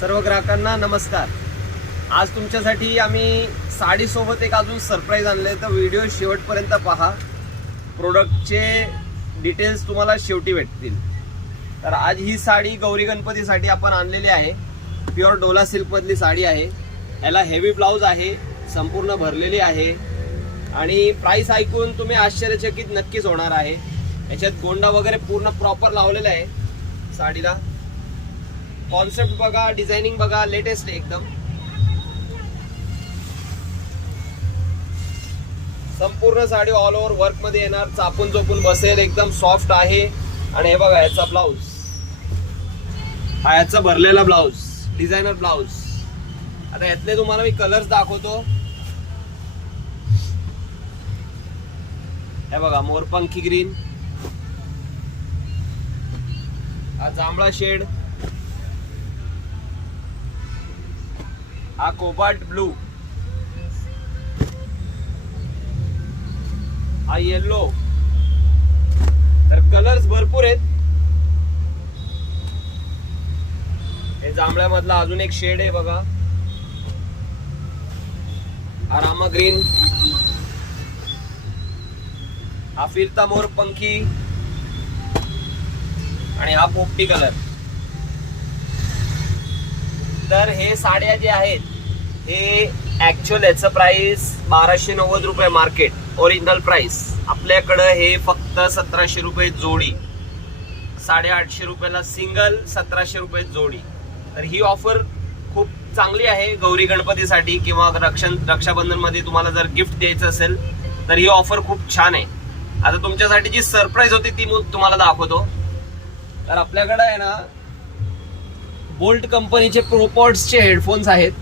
सर्व ग्राहकांना नमस्कार। आज तुमच्यासाठी आम्ही साडीसोबत एक अजून सरप्राईज आणले, तर व्हिडिओ शेवटपर्यंत पहा। प्रोडक्टचे डिटेल्स तुम्हाला शेवटी भेटतील। तर आज ही साडी गौरी गणपतीसाठी आपण आणलेली आहे। प्युअर डोला सिल्क मधली साडी आहे। याला हेवी ब्लाउज आहे, संपूर्ण भरलेली आहे आणि प्राइस ऐकून तुम्ही आश्चर्यचकित नक्कीच होणार आहे। याच्यात गोंडा वगैरे पूर्ण प्रॉपर लावलेला आहे साडीला। कॉन्सेप्ट बघा, डिझायनिंग बघा, लेटेस्ट आहे एकदम। संपूर्ण साडी ऑल ओव्हर वर्क मध्ये येणार, चापून चोपून बसेल, एकदम सॉफ्ट आहे। आणि हे बघा याचा ब्लाउज, हा याचा भरलेला ब्लाउज, डिझायनर ब्लाउज। आता यातले तुम्हाला मी कलर्स दाखवतो। हे बघा मोरपंखी ग्रीन, हा जांभळा शेड, हा कोबाल्ट ब्लू, हा येलो। तर कलर्स भरपूर आहेत। हे जांभळ्यामधला अजून एक शेड आहे बघा, हा रामा ग्रीन, हा फिरता मोरपंखी आणि हा पोपटी कलर। तर हे साड्या जे आहेत हे ऍक्च्युअल याचं प्राइस 1290 रुपये मार्केट ओरिजिनल प्राइस। आपल्याकडे हे फक्त 1700 रुपये जोडी, 850 रुपयाला सिंगल, 1700 रुपये जोडी। तर ही ऑफर खूप चांगली आहे गौरी गणपतीसाठी किंवा रक्षाबंधन मध्ये तुम्हाला जर गिफ्ट द्यायचं असेल तर ही ऑफर खूप छान आहे। आता तुमच्यासाठी जी सरप्राईज होती ती तुम्हाला दाखवतो। तर आपल्याकडे आहे ना बोल्ट कंपनीचे प्रोपॉड्सचे हेडफोन्स आहेत।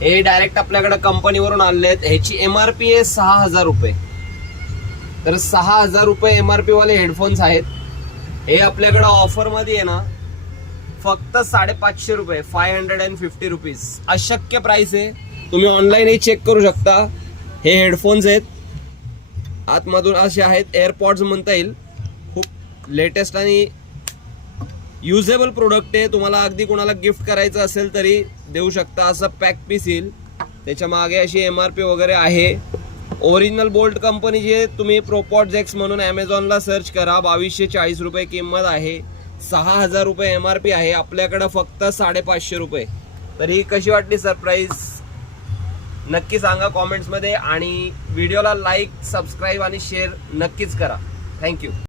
हे डायरेक्ट आपल्याकडे कंपनीवरून आले आहेत। ह्याची MRP आहे 6000 रुपये। तर 6000 रुपये MRP वाले हेडफोन्स आहेत। हे आपल्याकडे ऑफर मध्ये आहे ना फक्त 550 रुपये, 550 रुपीज। अशक्य प्राइस आहे, तुम्ही ऑनलाईनही चेक करू शकता। हे हेडफोन्स आहेत, आतमधून असे आहेत, एअरपॉड्स म्हणता येईल। खूप लेटेस्ट आणि युजेबल प्रोडक्ट आहे। तुम्हाला अगदी कोणाला गिफ्ट करायचं असेल तरी देऊ शकता, असं पॅक पीस येईल। त्याच्या मागे अशी MRP वगैरे आहे। ओरिजिनल बोल्ट कंपनीचे तुम्ही प्रोपॉड्स एक्स म्हणून अमेझॉनला सर्च करा, 2240 रुपये किंमत आहे, 6000 रुपये MRP आहे। आपल्याकडे फक्त 550 रुपये। तर ही कशी वाटली सरप्राईज नक्की सांगा कॉमेंट्स मध्ये, आणि व्हिडिओला लाईक, सबस्क्राईब आणि शेअर नक्कीच करा। थँक्यू।